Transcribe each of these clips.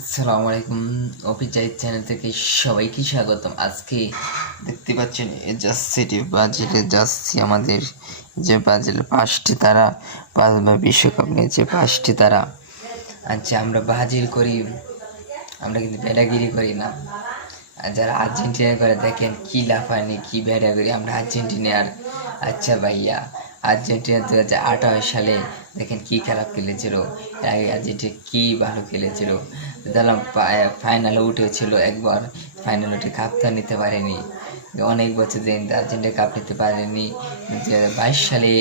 আসসালামু আলাইকুম। অভিজাত চ্যানেল থেকে সবাইকে স্বাগতম। আজকে দেখতে পাচ্ছেন জার্সি সিটি ব্রাজিলে যাচ্ছি। আমাদের যে ব্রাজিল 5টি তারা 5বার বিশ্বকাপ নিয়েছে, 5টি তারা। আচ্ছা, আমরা ব্রাজিল করি, আমরা কিন্তু বেড়াগিরি করি না। আর যারা আর্জেন্টিনা করে দেখেন কি লাফানি কি বেড়াগিরি, আমরা আর্জেন্টিনার। আচ্ছা ভাইয়া, আর্জেন্টিনা 2028 সালে দেখেন কি খারাপ খেলেছিল, এর আগে আর্জেন্টিনা কি ভালো খেলেছিল। দেখলাম ফাইনালে উঠেছিল একবার, ফাইনালে উঠে কাপ তো নিতে পারেনি। অনেক বছর দিন আর্জেন্টিনা কাপ নিতে পারেনি। 2022 সালে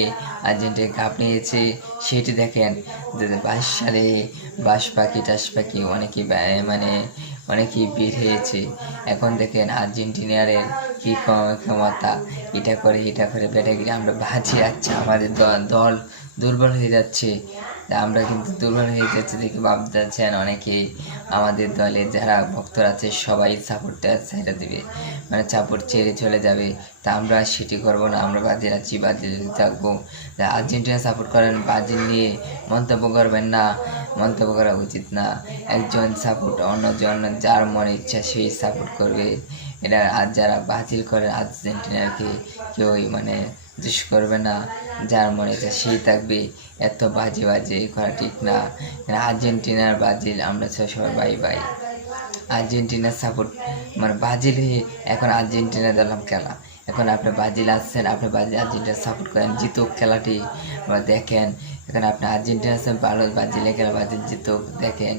আর্জেন্টিনা কাপ নিয়েছে, সেটি দেখেন। 2022 সালে বাস পাখি টাস পাখি অনেকেই মানে অনেকেই বের হয়েছে। এখন দেখেন আর্জেন্টিনারের কি ক্ষমতা, এটা করে বেটাগিরি আমরা ভাজি। আচ্ছা, আমাদের দল দুর্বল হয়ে যাচ্ছে। আমরা কিন্তু দুর্বল হয়ে যাচ্ছে দেখে ভাবতেছেন অনেকেই আমাদের দলে যারা ভক্তরা আছে সবাই সাপোর্টটা ছেড়ে দেবে, মানে সাপোর্ট ছেড়ে চলে যাবে। তা আমরা সেটি করবো না, আমরা ব্রাজিল আছি, ব্রাজিল থাকবো। আর্জেন্টিনা সাপোর্ট করেন, ব্রাজিল নিয়ে মন্তব্য করবেন না, মন্তব্য করা উচিত না। একজন সাপোর্ট অন্যজন যার মনে ইচ্ছা সেই সাপোর্ট করবে। এটা আর যারা ব্রাজিল করে আর্জেন্টিনাকে কেউই মানে দুষ করবে না, যার মনে ইচ্ছা সেই থাকবে। এত বাজে বাজে করা ঠিক না। আর্জেন্টিনার ব্রাজিল আমরা সবাই বাই বাই। আর্জেন্টিনার সাপোর্ট মানে ব্রাজিল হয়ে এখন আর্জেন্টিনা দিলাম খেলা। এখন আপনি ব্রাজিল আসছেন, আপনি ব্রাজিল আর্জেন্টিনা সাপোর্ট করেন, জিতুক খেলাটি দেখেন। এখন আপনি আর্জেন্টিনা আসছেন, ভালো ব্রাজিলের খেলা, ব্রাজিল জিতুক দেখেন।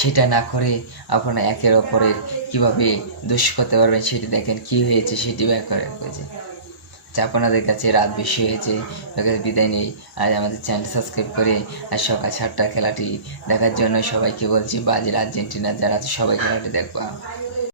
সেটা না করে আপনারা একের অপরের কীভাবে দোষ করতে পারবেন সেটি দেখেন, কী হয়েছে সেটি বের করেন বুঝে। আপনাদের কাছে রাত বেশি হয়েছে, বিদায় নেই। আর আমাদের চ্যানেল সাবস্ক্রাইব করে আর সকাল 7টার খেলাটি দেখার জন্য সবাইকে বলছি, ব্রাজিল আর্জেন্টিনা যারা আছে সবাই খেলাটি দেখবা।